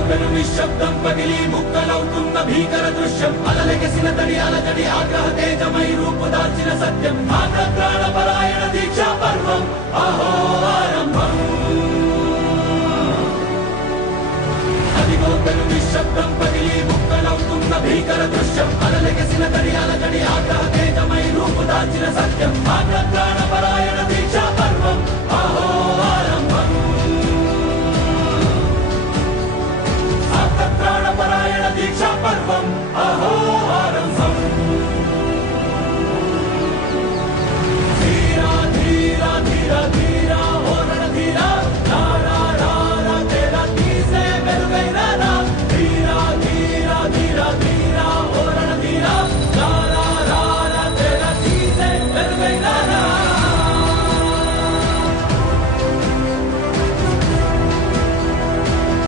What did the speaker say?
పెను నిశ్శబ్దం పగిలి ముక్కలవుతున్న భీకర దృశ్యం అలలెగసిన తడి అలజడి ఆగ్రహ తేజమై రూపు దాల్చిన సత్యం ప్రాణ పరాయణ దీక్షా పర్వం అహో